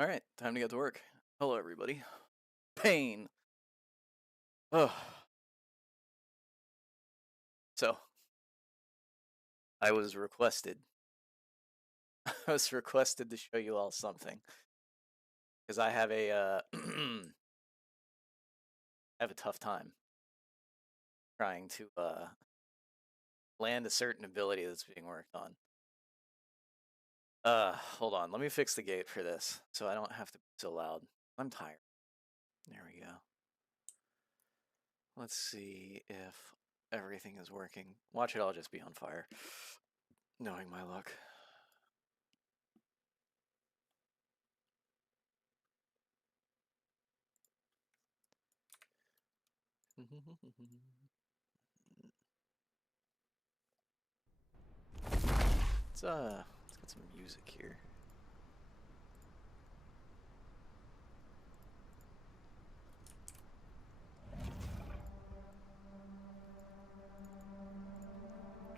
Alright, time to get to work. Hello, everybody. Pain. Oh. So, I was requested. I was requested to show you all something. Because I have a, I have a tough time trying to, land a certain ability that's being worked on. Hold on. Let me fix the gate for this so I don't have to be so loud. I'm tired. There we go. Let's see if everything is working. Watch it all just be on fire. Knowing my luck. Let's get some music here.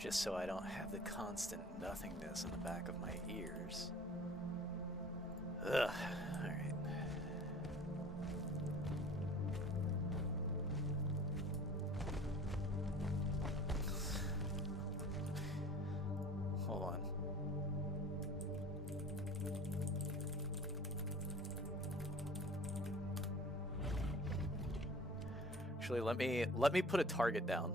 Just so I don't have the constant nothingness in the back of my ears. Ugh, alright. Hold on. Actually, let me put a target down.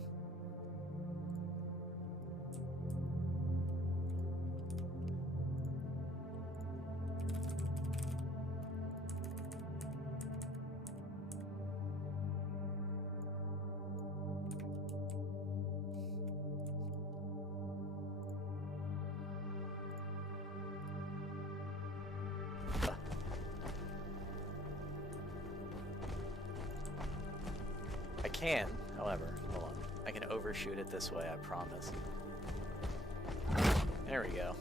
I can, however, hold on. I can overshoot it this way, I promise. There we go.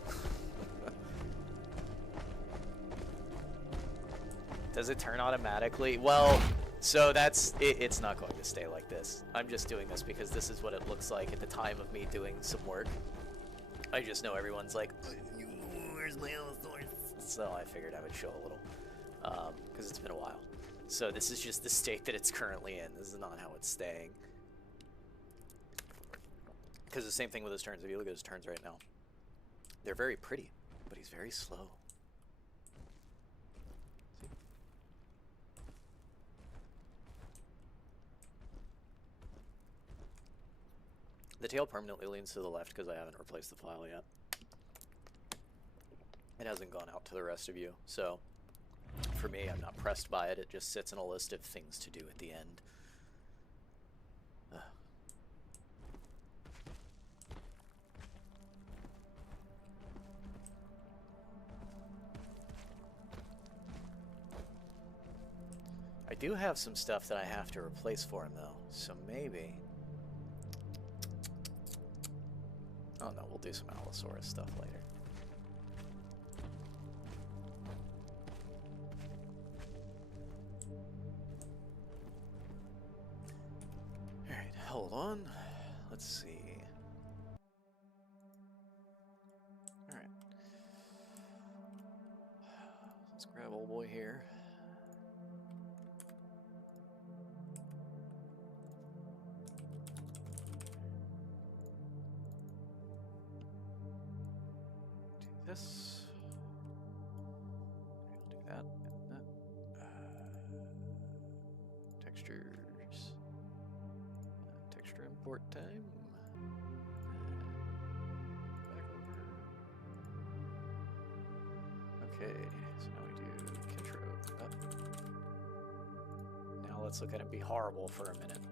Does it turn automatically? Well, so that's it's not going to stay like this. I'm just doing this because this is what it looks like at the time of me doing some work. I just know everyone's like, where's my Allosaurus? So I figured I would show a little, because it's been a while. So this is just the state that it's currently in. This is not how it's staying. Because the same thing with his turns. If you look at his turns right now, they're very pretty, but he's very slow. See? The tail permanently leans to the left because I haven't replaced the file yet. It hasn't gone out to the rest of you, so for me, I'm not pressed by it. It just sits in a list of things to do at the end. I do have some stuff that I have to replace for him, though, so maybe... Oh no, we'll do some Allosaurus stuff later. Alright, hold on. Let's see. Alright. Let's grab old boy here. Do this. I'll do that and that. Textures. Texture import time. Back over. Okay, so now we do Kentro. Now let's look at it be horrible for a minute.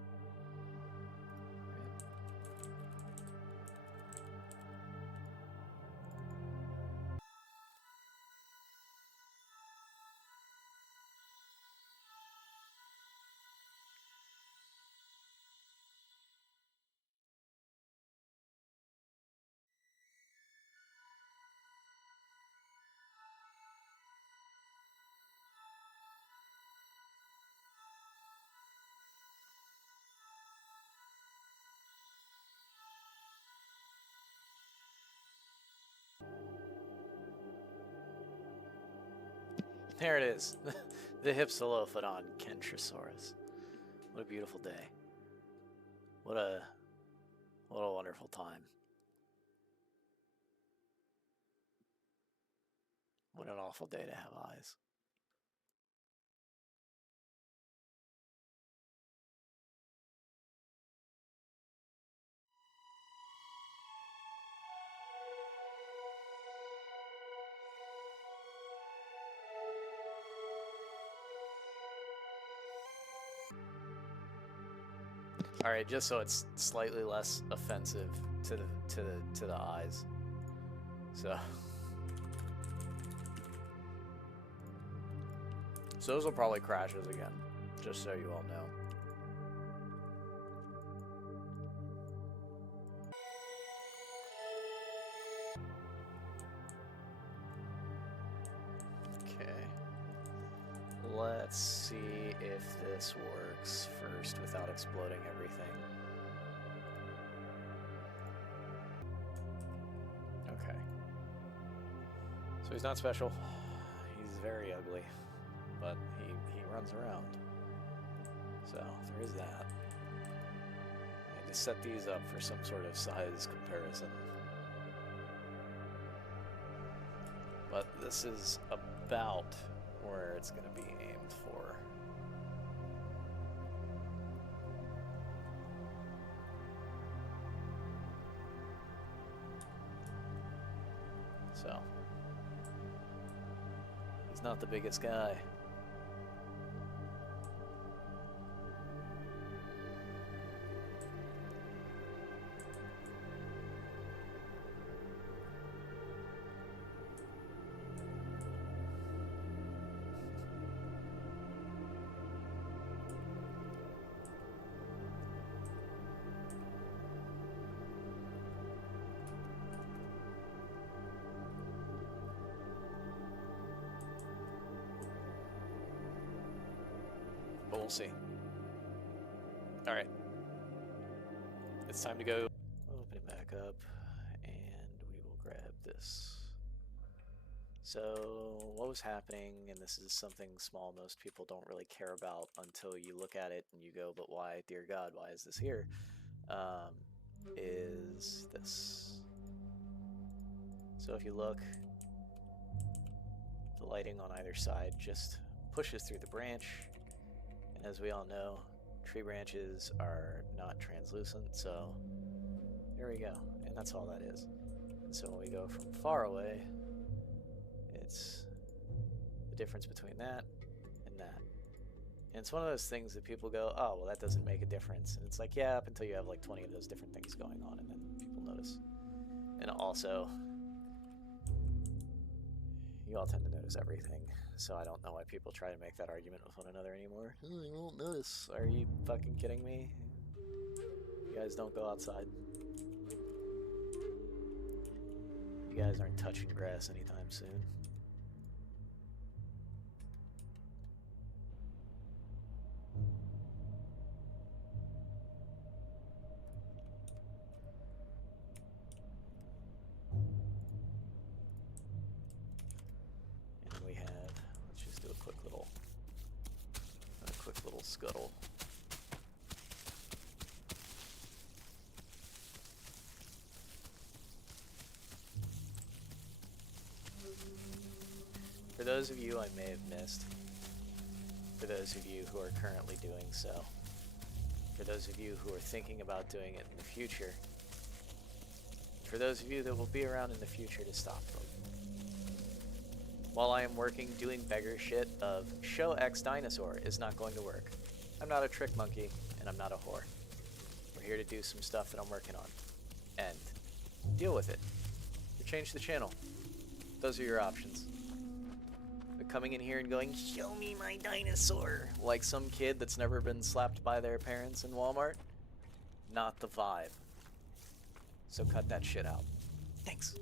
There it is. The Hypsilophodon Kentrosaurus. What a beautiful day. What a wonderful time. What an awful day to have eyes. All right, just so it's slightly less offensive to the eyes. So those will probably crashes again, just so you all know. Let's see if this works first without exploding everything. Okay. So he's not special. He's very ugly, but he runs around. So there is that. I need to set these up for some sort of size comparison. But this is about where it's going to be aimed for. So, he's not the biggest guy. But we'll see. Alright. It's time to go. We'll open it back up, and we will grab this. So, what was happening, and this is something small most people don't really care about until you look at it and you go, but why, dear God, why is this here? Is this. So if you look, the lighting on either side just pushes through the branch. And as we all know, tree branches are not translucent, so there we go. And that's all that is. And so when we go from far away, it's the difference between that and that. And it's one of those things that people go, oh, well, that doesn't make a difference. And it's like, yeah, up until you have like 20 of those different things going on, and then people notice. And also, you all tend to notice everything. So I don't know why people try to make that argument with one another anymore. Oh, you won't notice. Are you fucking kidding me? You guys don't go outside. You guys aren't touching grass anytime soon. And we have, let's just do a quick little scuttle. For those of you I may have missed, for those of you who are currently doing so, for those of you who are thinking about doing it in the future, for those of you that will be around in the future to stop them. While I am working doing beggar shit of show X dinosaur is not going to work. I'm not a trick monkey, and I'm not a whore. We're here to do some stuff that I'm working on. And deal with it. Or change the channel. Those are your options. But coming in here and going, show me my dinosaur, like some kid that's never been slapped by their parents in Walmart, not the vibe. So cut that shit out. Thanks.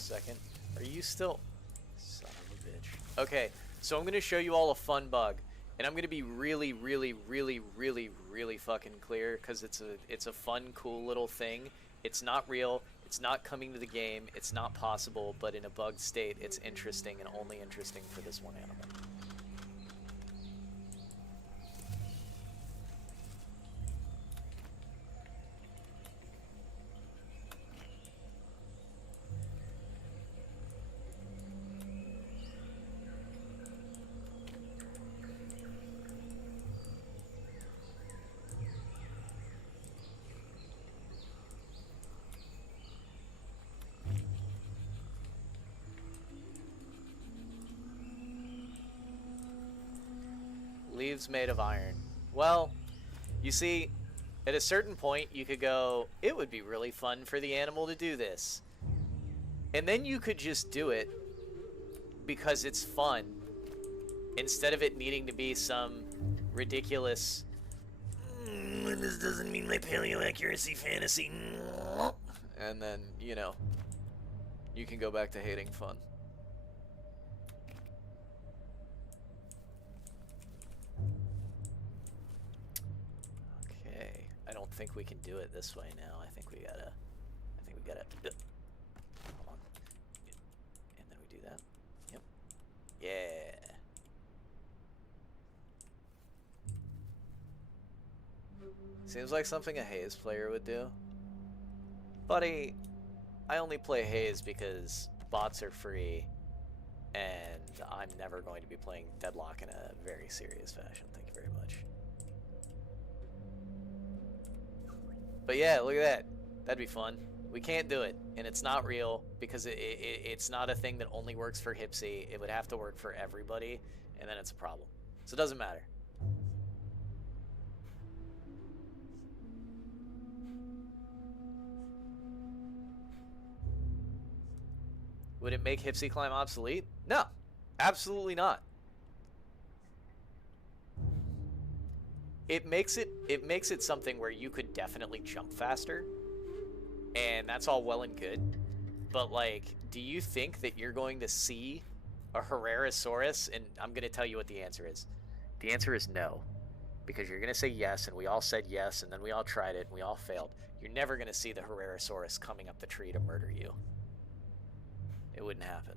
second. Are you still... Son of a bitch. Okay, so I'm going to show you all a fun bug. And I'm going to be really, really, really, really, really fucking clear because it's a fun, cool little thing. It's not real. It's not coming to the game. It's not possible. But in a bugged state, it's interesting and only interesting for this one animal. Leaves made of iron. Well, you see, at a certain point, you could go, it would be really fun for the animal to do this. And then you could just do it because it's fun, instead of it needing to be some ridiculous, this doesn't mean my paleo accuracy fantasy. And then, you know, you can go back to hating fun. I don't think we can do it this way now. I think we gotta, hold on. And then we do that. Yep. Yeah. Seems like something a Haze player would do. Buddy, I only play Haze because bots are free, and I'm never going to be playing Deadlock in a very serious fashion. Thank you very much. But yeah, look at that. That'd be fun. We can't do it, and it's not real because it's not a thing that only works for Hipsy. It would have to work for everybody, and then it's a problem. So it doesn't matter. Would it make Hipsy climb obsolete? No, absolutely not. It makes it something where you could definitely jump faster, and that's all well and good. But like, do you think that you're going to see a Herrerasaurus? And I'm going to tell you what the answer is. The answer is no, because you're going to say yes, and we all said yes, and then we all tried it, and we all failed. You're never going to see the Herrerasaurus coming up the tree to murder you. It wouldn't happen.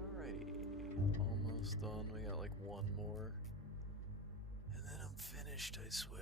Alrighty, almost done. We got like one more. finished, I swear.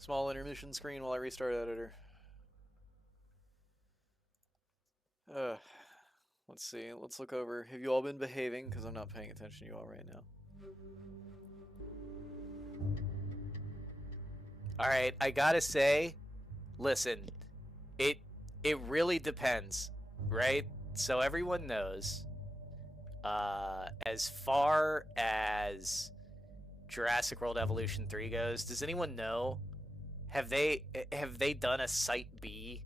Small intermission screen while I restart editor. Let's see. Let's look over. Have you all been behaving? Because I'm not paying attention to you all right now. All right, I gotta say, listen, it really depends, right? So everyone knows, as far as Jurassic World Evolution 3 goes, does anyone know? Have they done a Site B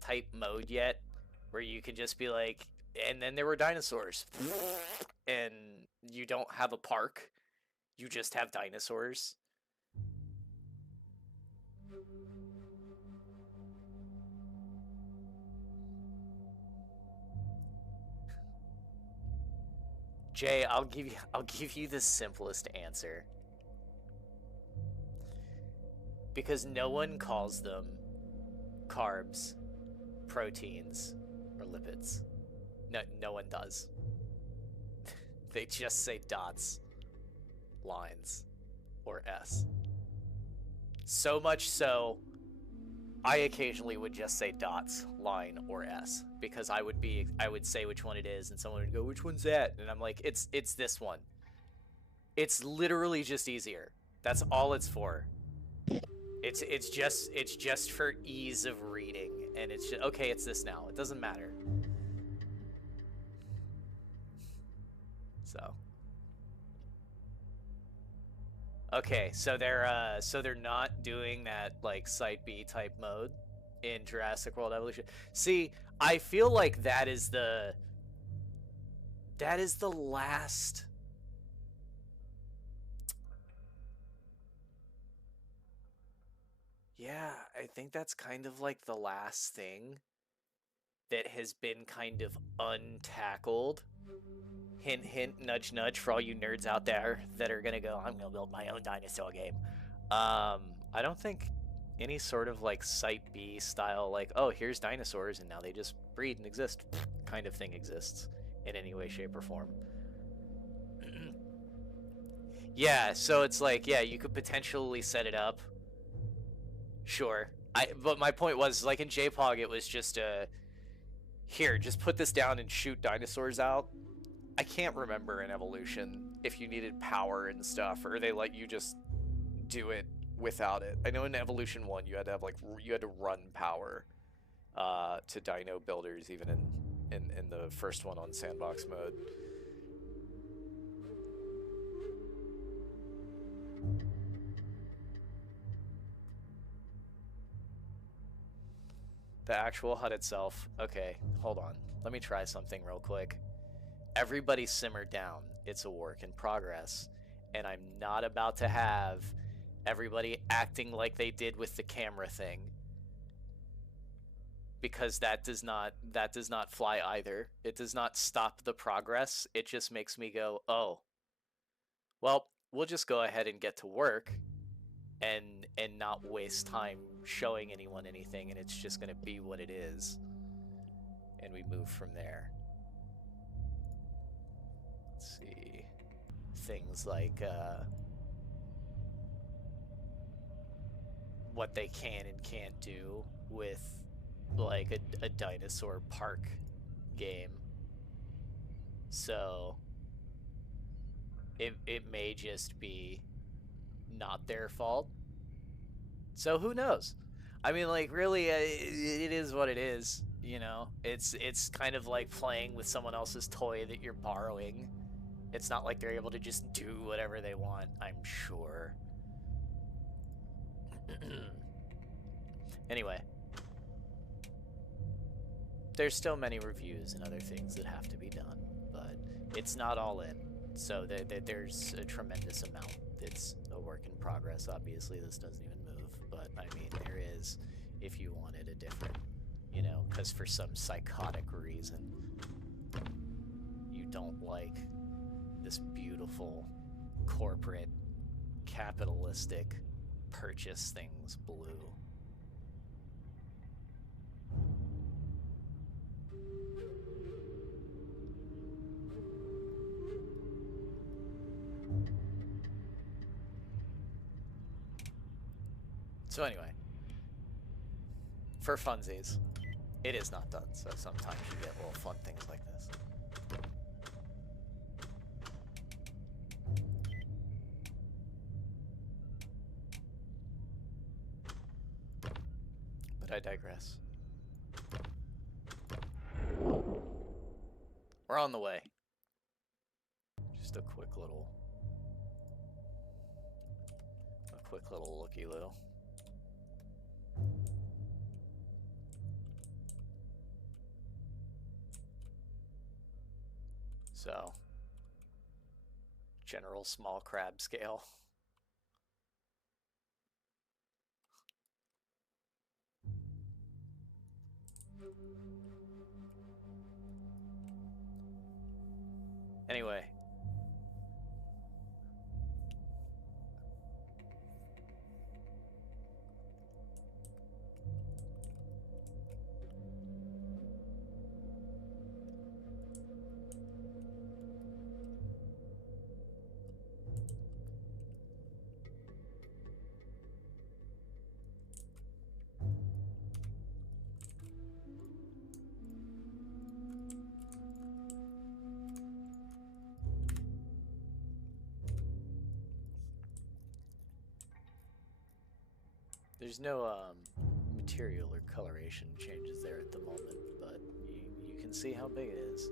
type mode yet, where you can just be like, and then there were dinosaurs, and you don't have a park, you just have dinosaurs? Jay, I'll give you the simplest answer. Because no one calls them carbs, proteins, or lipids. No one does. They just say dots, lines, or S. So much so, I occasionally would just say dots, line, or S, because I would say which one it is, and someone would go, "Which one's that?" And I'm like, "It's this one." It's literally just easier. That's all it's for. It's just for ease of reading, and it's just, okay, it's this now. It doesn't matter. So okay, so they're not doing that like Site B type mode in Jurassic World Evolution. See, I feel like that is the last. Yeah, I think that's kind of like the last thing that has been kind of untackled. Hint, hint, nudge, nudge for all you nerds out there that are gonna go, I'm gonna build my own dinosaur game. I don't think any sort of like Site B style, like, oh, here's dinosaurs and now they just breed and exist kind of thing exists in any way, shape, or form. Yeah, so it's like, yeah, you could potentially set it up. Sure. But my point was, like in JPOG, it was just here, just put this down and shoot dinosaurs out. I can't remember in Evolution if you needed power and stuff, or they let you just do it without it. I know in Evolution 1 you had to have you had to run power to dino builders, even in the first one on sandbox mode. The actual HUD itself. Okay, hold on. Let me try something real quick. Everybody simmer down. It's a work in progress. And I'm not about to have everybody acting like they did with the camera thing. because that does not fly either. It does not stop the progress. It just makes me go, oh, well, we'll just go ahead and get to work and not waste time showing anyone anything, and it's just going to be what it is, and we move from there. Let's see, things like what they can and can't do with like a dinosaur park game. So it may just be not their fault. So who knows? I mean, like, really, it is what it is, you know? It's kind of like playing with someone else's toy that you're borrowing. It's not like they're able to just do whatever they want, I'm sure. Anyway. There's still many reviews and other things that have to be done, but it's not all in. So there's a tremendous amount that's a work in progress. Obviously, this doesn't even move, but I mean, there is, if you wanted a different, you know, because for some psychotic reason, you don't like this beautiful corporate capitalistic purchase things blue. So anyway, for funsies, it is not done, so sometimes you get little fun things like this. But I digress. We're on the way. Just a quick little looky-loo. So, general small crab scale. Anyway. There's no material or coloration changes there at the moment, but you can see how big it is.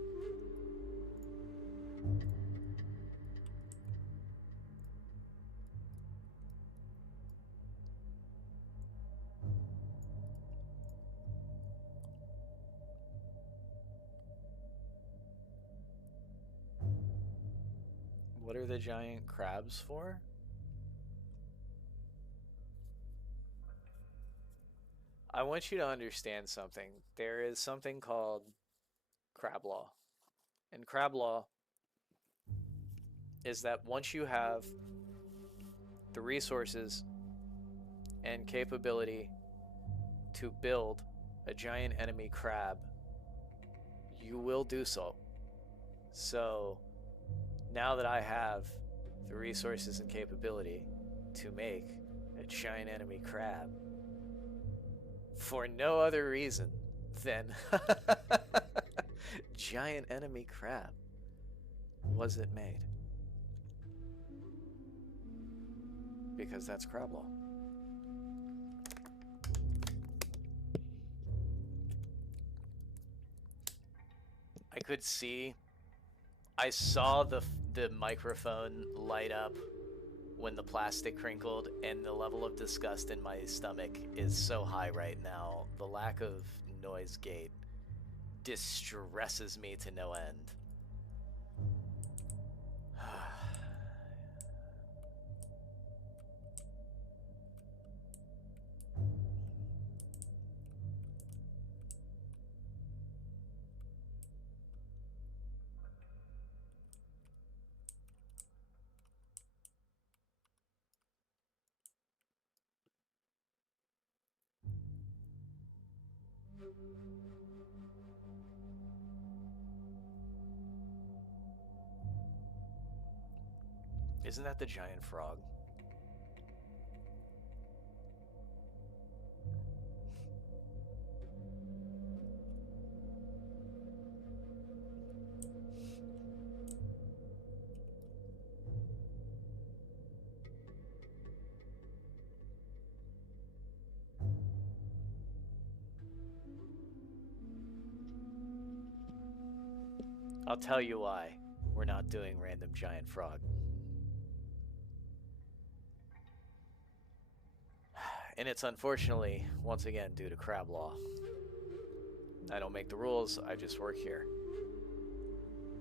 What are the giant crabs for? I want you to understand something. There is something called crab law. And crab law is that once you have the resources and capability to build a giant enemy crab, you will do so. So now that I have the resources and capability to make a giant enemy crab, for no other reason than giant enemy crab, was it made? Because that's crab law. I could see, I saw the microphone light up when the plastic crinkled, and the level of disgust in my stomach is so high right now. The lack of noise gate distresses me to no end. Isn't that the giant frog? I'll tell you why we're not doing random giant frog. And it's unfortunately, once again, due to crab law. I don't make the rules, I just work here.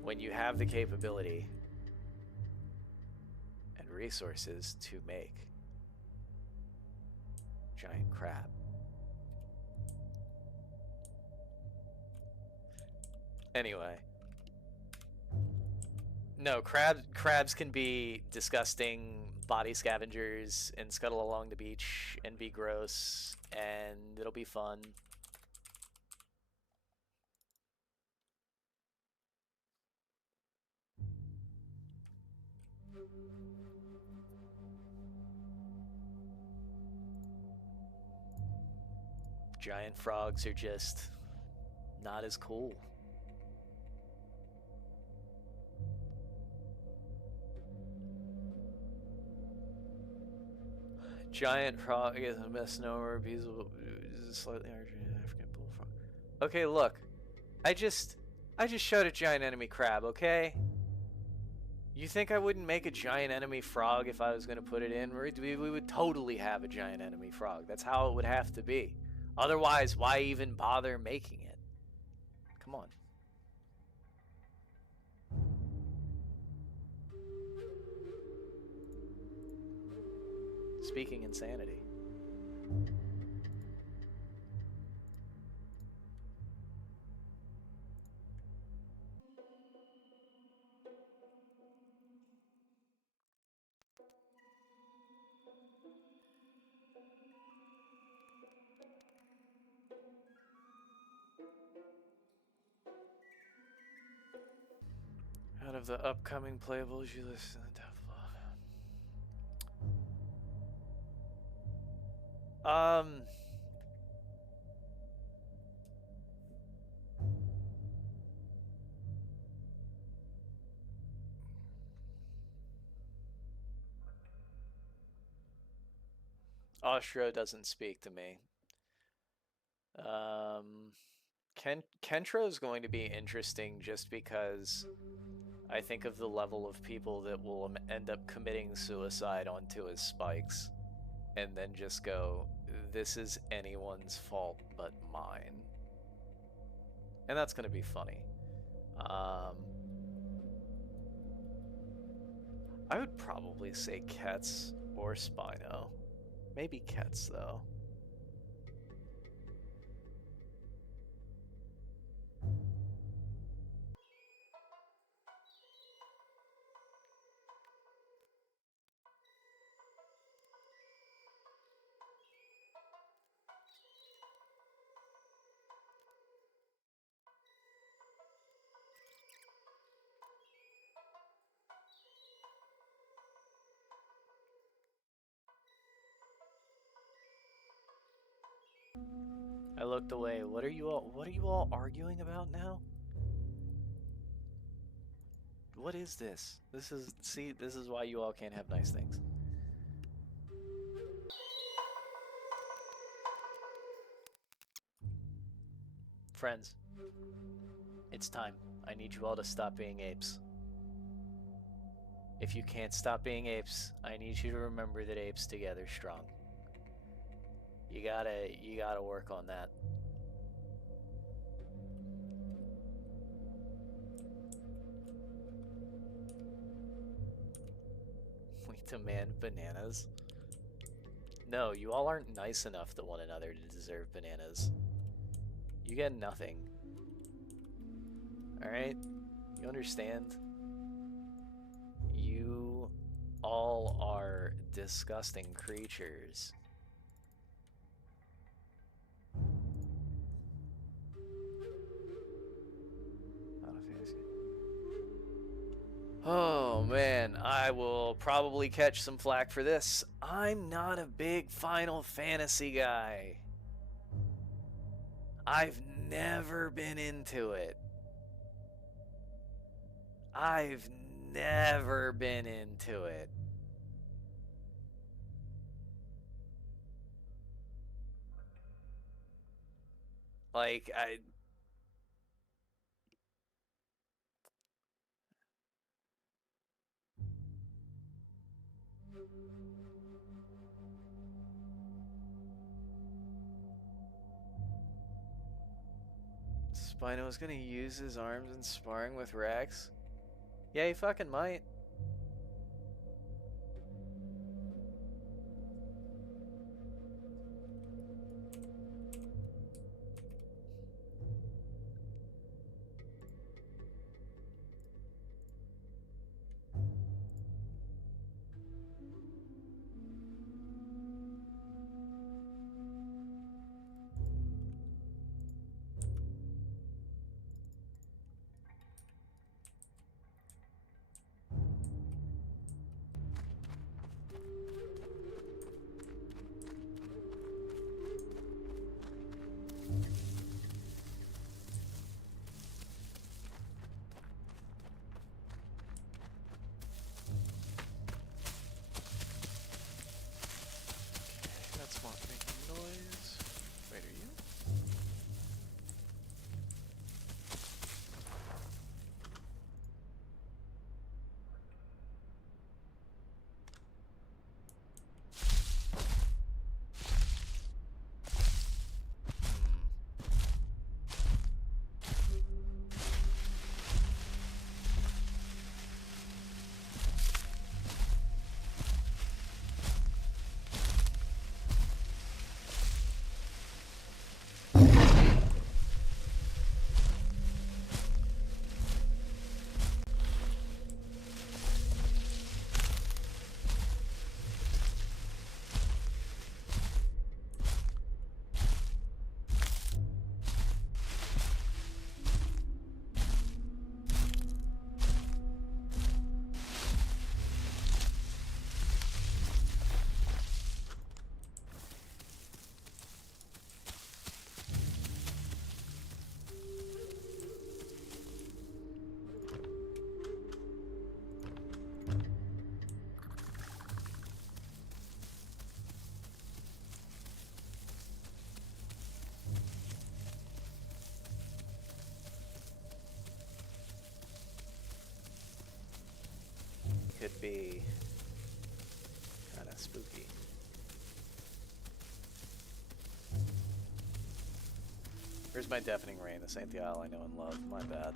When you have the capability and resources to make giant crab, anyway. No, crabs can be disgusting body scavengers and scuttle along the beach and be gross, and it'll be fun. Giant frogs are just not as cool. Giant frog is a misnomer. Is a slightly larger African bullfrog. Okay, look, I just showed a giant enemy crab. Okay, you think I wouldn't make a giant enemy frog if I was gonna put it in? We would totally have a giant enemy frog. That's how it would have to be. Otherwise, why even bother making it? Come on. Speaking insanity. Out of the upcoming playables, you listen to the top log. Ostro doesn't speak to me. Kentro is going to be interesting just because I think of the level of people that will end up committing suicide onto his spikes and then just go, this is anyone's fault but mine. And that's going to be funny. I would probably say Kets or Spino. Maybe Kets, though. I looked away. What are you all arguing about now? What is this? This is why you all can't have nice things. Friends, it's time. I need you all to stop being apes. If you can't stop being apes, I need you to remember that apes together strong. You gotta work on that. We demand bananas. No, you all aren't nice enough to one another to deserve bananas. You get nothing. Alright? You understand? You all are disgusting creatures. Oh man, I will probably catch some flack for this. I'm not a big Final Fantasy guy. I've never been into it. I've never been into it. Like, Spino's gonna use his arms in sparring with Rex? Yeah, he fucking might. That's not making noise. Wait, are you? Could be kind of spooky. Where's my deafening rain? This ain't the Isle I know and love. My bad.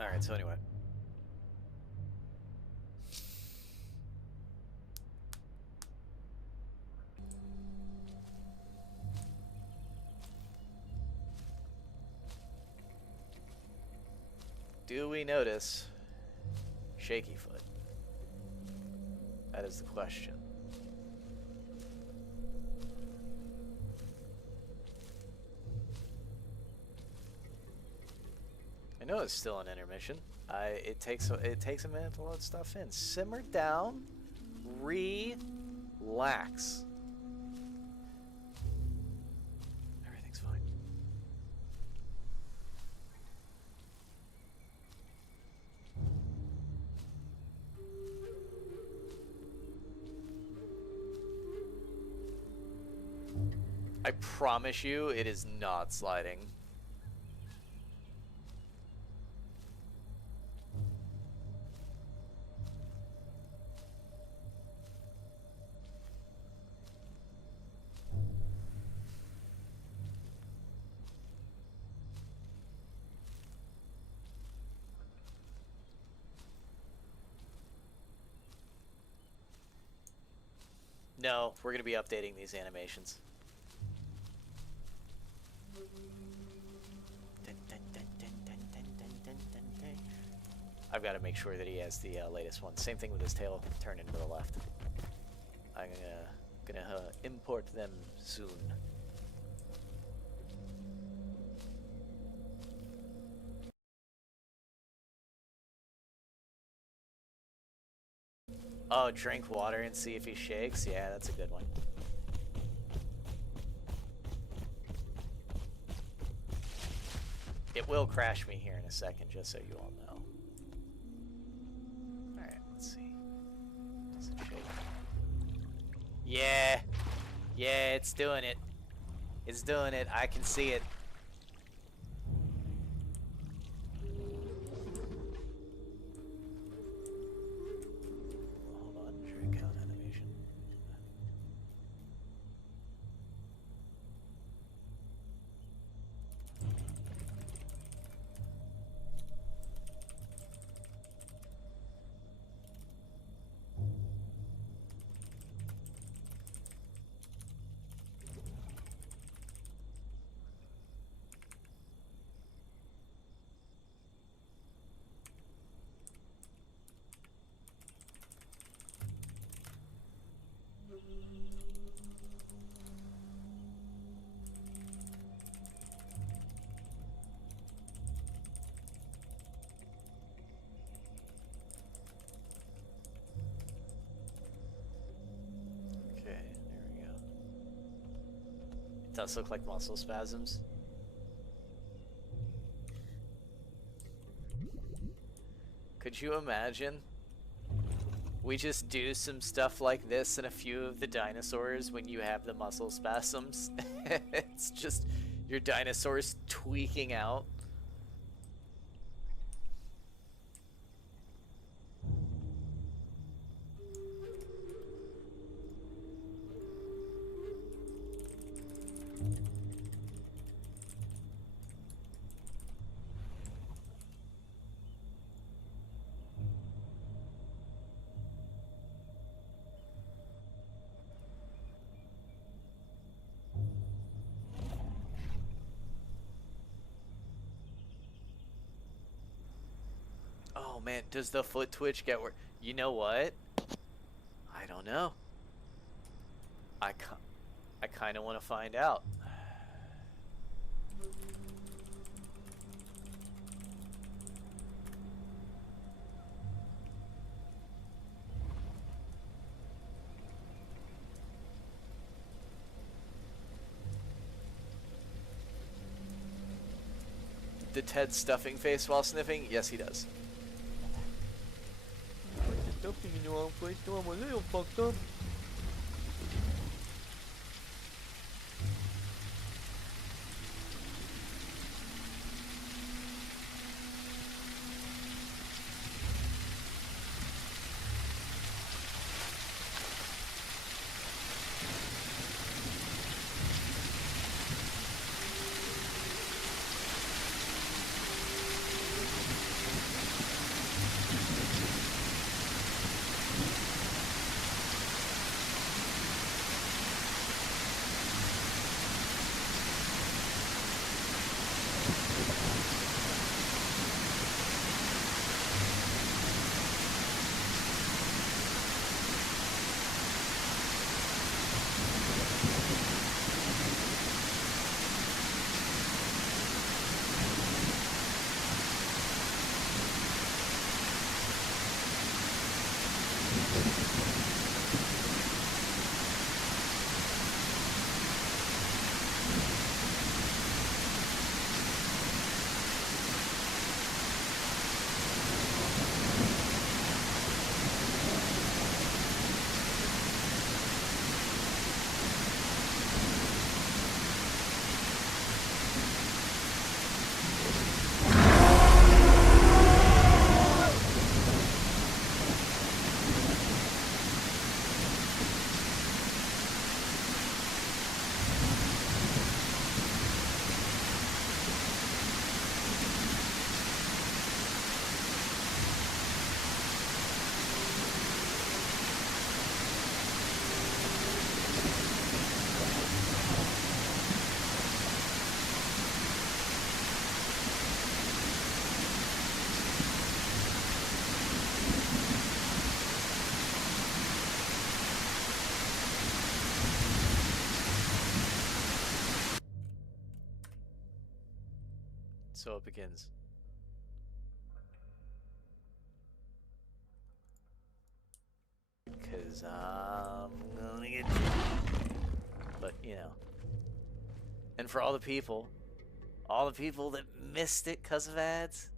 Alright, so anyway. Do we notice Shaky Foot? That is the question. I know it's still an intermission. It takes a minute to load stuff in. Simmer down, relax. Everything's fine. I promise you, it is not sliding. No, we're going to be updating these animations. I've got to make sure that he has the latest one. Same thing with his tail turned into the left. I'm gonna import them soon. Oh, drink water and see if he shakes? Yeah, that's a good one. It will crash me here in a second, just so you all know. Alright, let's see. Does it shake? Yeah! Yeah, it's doing it. It's doing it. I can see it. Hold on, drink out animation. It does look like muscle spasms. Could you imagine? We just do some stuff like this in a few of the dinosaurs when you have the muscle spasms. It's just your dinosaurs tweaking out. Oh man, does the foot twitch get worse? You know what? I don't know. I kind of want to find out. The Ted stuffing face while sniffing? Yes, he does. Stuffing in the wrong place, so I'm a little fucked up. So it begins. Because I'm gonna get you. But, you know. And for all the people that missed it because of ads,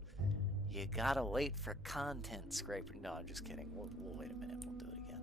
you gotta wait for content scraper. No, I'm just kidding. We'll wait a minute. We'll do it again.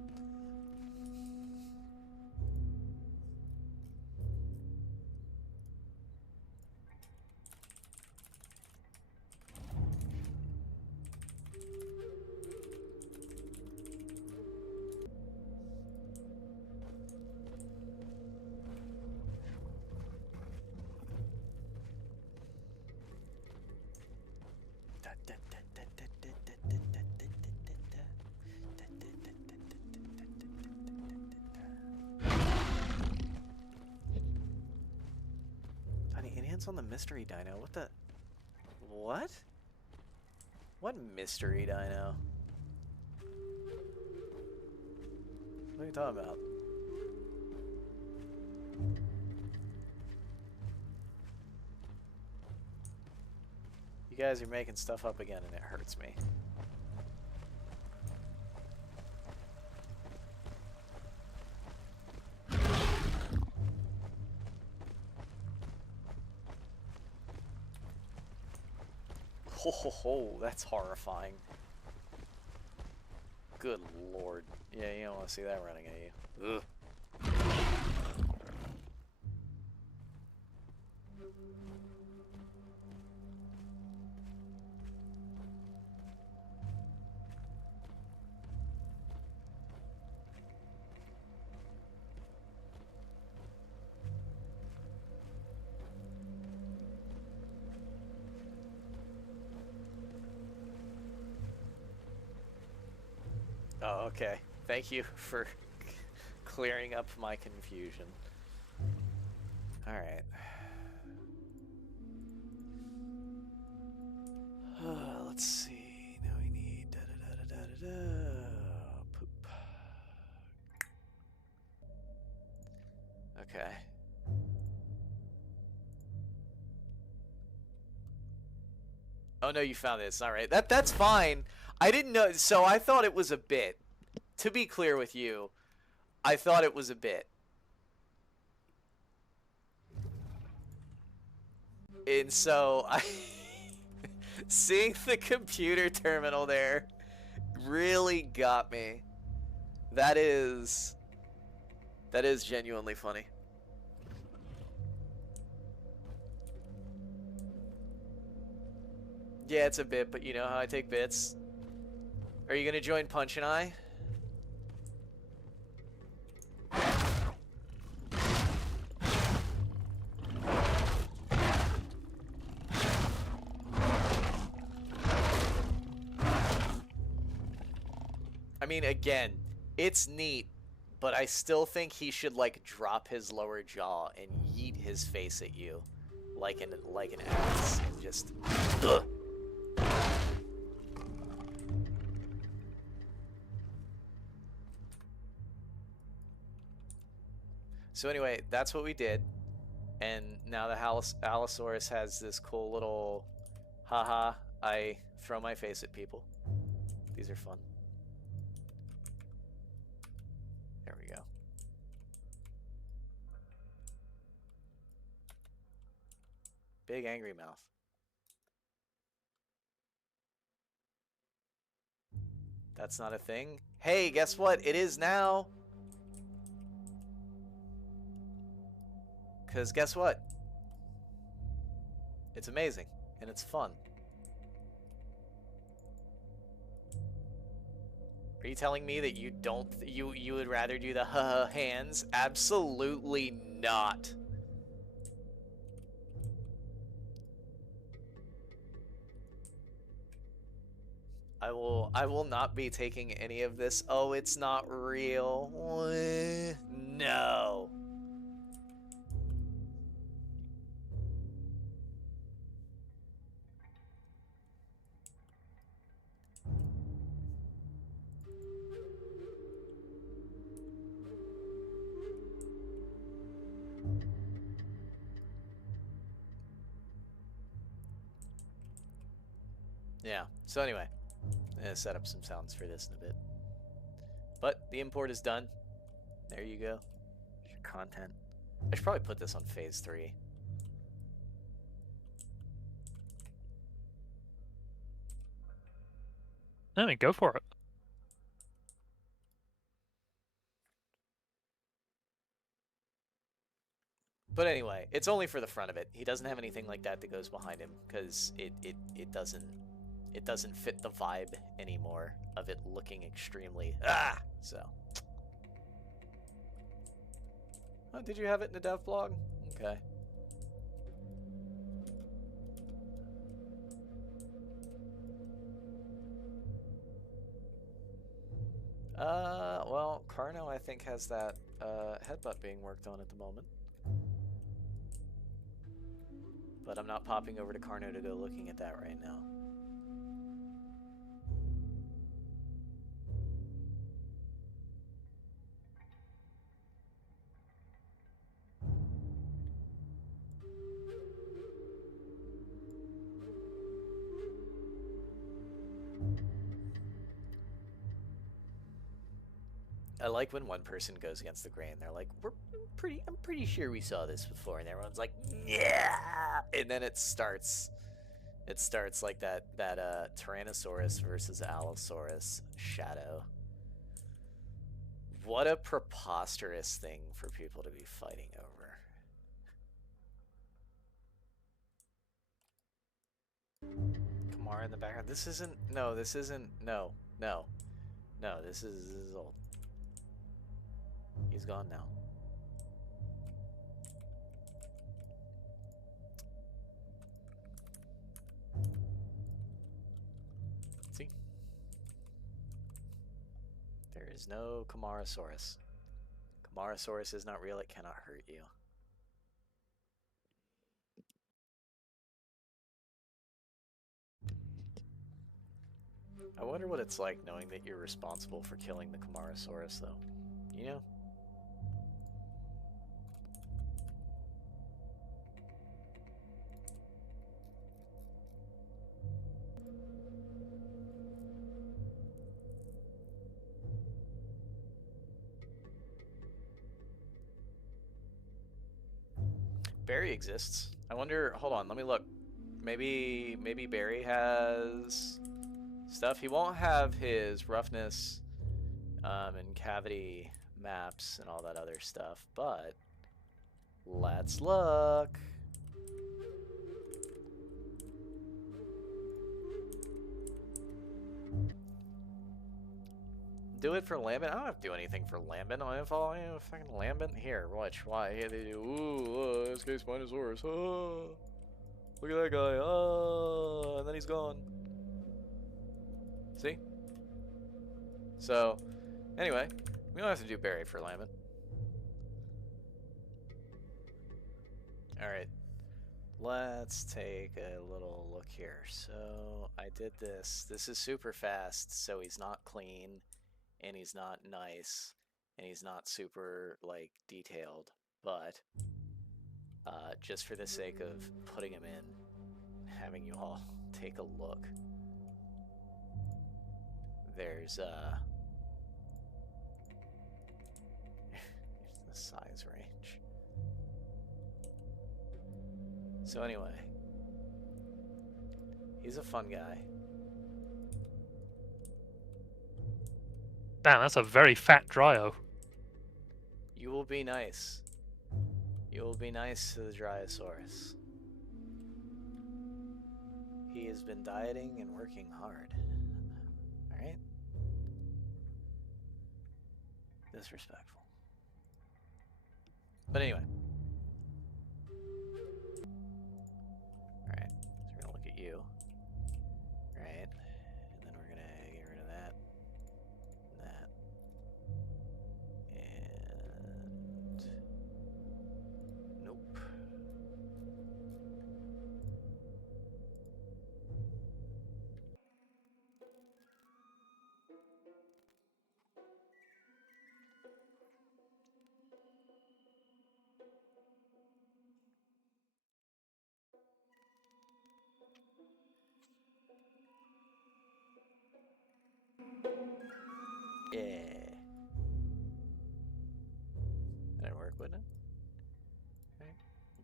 On the mystery dino. What the? What? What mystery dino? What are you talking about? You guys are making stuff up again and it hurts me. Oh, that's horrifying. Good lord. Yeah, you don't want to see that running at you. Ugh. Oh, okay. Thank you for clearing up my confusion. Alright. Let's see. Now we need poop. Okay. Oh no, you found it. It's not right. That's fine. I didn't know. So I thought it was a bit. To be clear with you, I thought it was a bit. And so I seeing the computer terminal there really got me. That is genuinely funny. Yeah, it's a bit, but you know how I take bits. Are you gonna join Punch and I? I mean, again, it's neat, but I still think he should like drop his lower jaw and yeet his face at you, like an ass, and just. Ugh. So anyway, that's what we did, and now the Allosaurus has this cool little, haha, I throw my face at people. These are fun. There we go. Big angry mouth. That's not a thing. Hey, guess what? It is now. Because guess what? It's amazing and it's fun. Are you telling me that you don't you would rather do the hands? Absolutely not. I will not be taking any of this. Oh, it's not real. No. Yeah. So anyway, I'm gonna set up some sounds for this in a bit. But the import is done. There you go. There's your content. I should probably put this on phase 3. I mean, go for it. But anyway, it's only for the front of it. He doesn't have anything like that that goes behind him because it doesn't fit the vibe anymore of it looking extremely so. Oh, did you have it in the dev blog? Okay. Well, Carno I think has that headbutt being worked on at the moment. But I'm not popping over to Carno to go looking at that right now. I like when one person goes against the grain. They're like, I'm pretty sure we saw this before, and everyone's like, yeah, and then it starts like that Tyrannosaurus versus Allosaurus shadow. What a preposterous thing for people to be fighting over. Camara in the background. This isn't no, this is old. He's gone now. See? There is no Camarasaurus. Camarasaurus is not real, it cannot hurt you. I wonder what it's like knowing that you're responsible for killing the Camarasaurus, though. You know? Barry exists. I wonder, hold on, let me look. Maybe Barry has stuff. He won't have his roughness and cavity maps and all that other stuff, but let's look. Do it for Lambent? I don't have to do anything for Lambent. I don't have fucking Lambent. Here, watch. Why? Here they do. Ooh, this guy's Spinosaurus. Oh, look at that guy. Oh, and then he's gone. See? So, anyway, we don't have to do Barry for Lambent. Alright. Let's take a little look here. So, I did this. This is super fast, so he's not clean. And he's not nice, and he's not super, like, detailed, but just for the sake of putting him in, having you all take a look, there's the size range. So anyway, he's a fun guy. Damn, that's a very fat Dryo. You will be nice. You will be nice to the Dryosaurus. He has been dieting and working hard. Alright? Disrespectful. But anyway. Alright, so we're gonna look at you. Right? And then we're gonna get rid of that. That. And nope.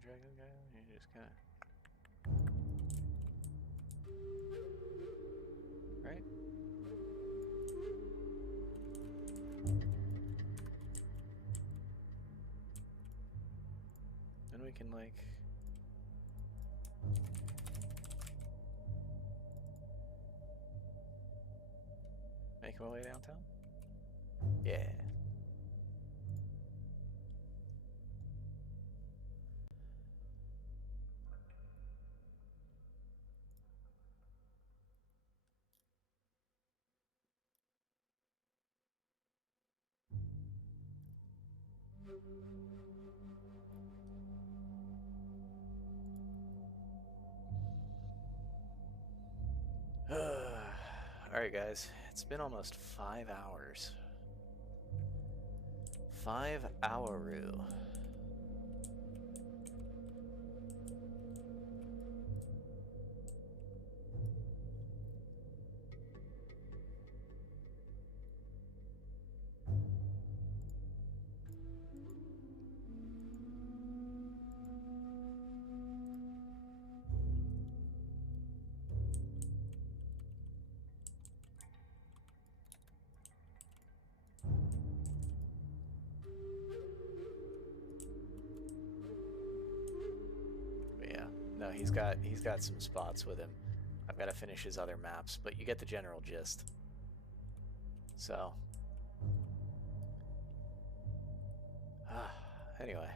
dragon guy. You just kind of. Right? Then we can, like... make my way downtown? Yeah. Alright guys, it's been almost 5 hours. 5 hour-oo. No, he's got some spots with him. I've got to finish his other maps, but you get the general gist. So, anyway.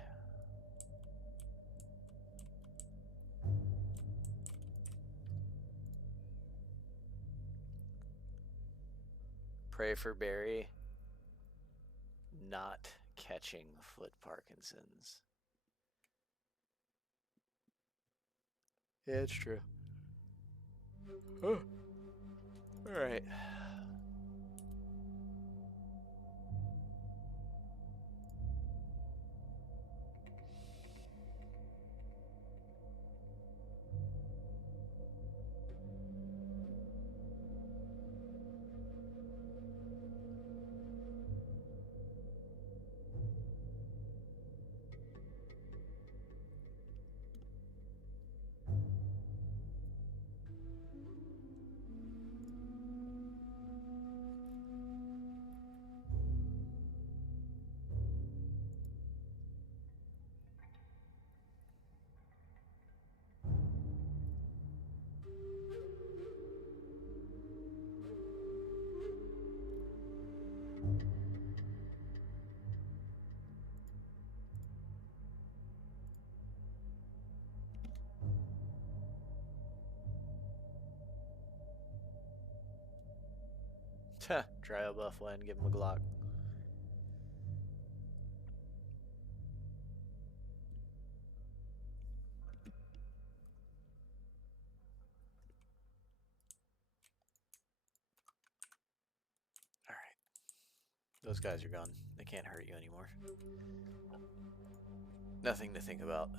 Pray for Barry not catching foot Parkinson's. Yeah, it's true. Oh. All right. Dryo buff win, give him a Glock. Alright. Those guys are gone. They can't hurt you anymore. Nothing to think about.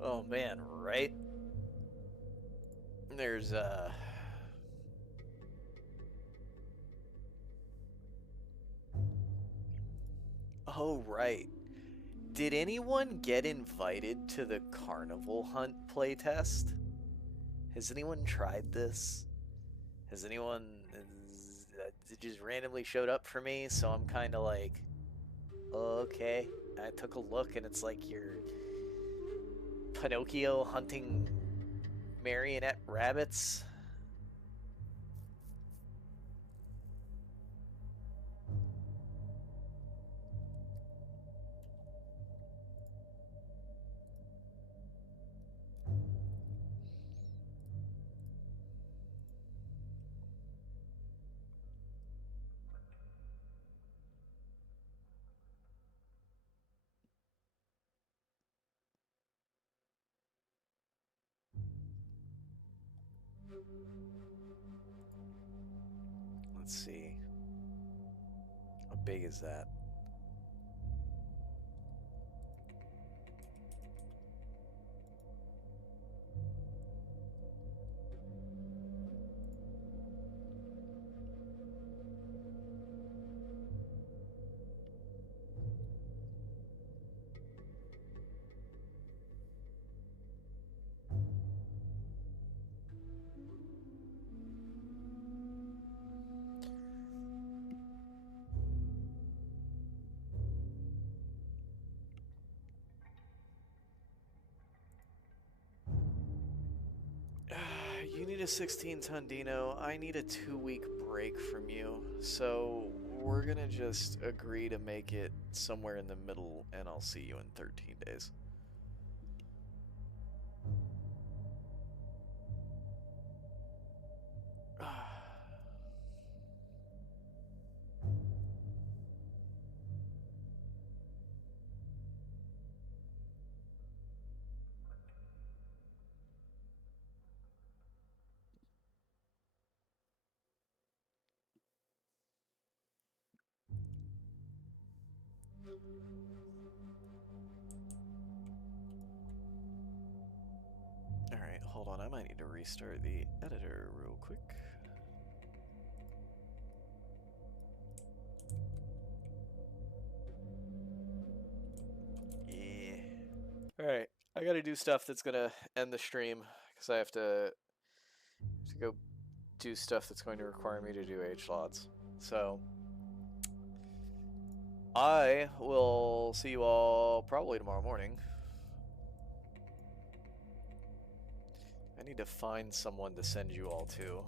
Oh man, right? There's oh right. Did anyone get invited to the carnival hunt playtest? Has anyone tried this? Has anyone it just randomly showed up for me, so I'm kind of like, okay. I took a look and it's like you're Pinocchio hunting marionette rabbits. Let's see. How big is that? need a 16-ton Dino. I need a 2-week break from you. So we're gonna just agree to make it somewhere in the middle, and I'll see you in 13 days. Alright, hold on. I might need to restart the editor real quick. Yeah. Alright, I gotta do stuff that's gonna end the stream, because I have to go do stuff that's going to require me to do H-Lots. So, I will see you all probably tomorrow morning. I need to find someone to send you all to.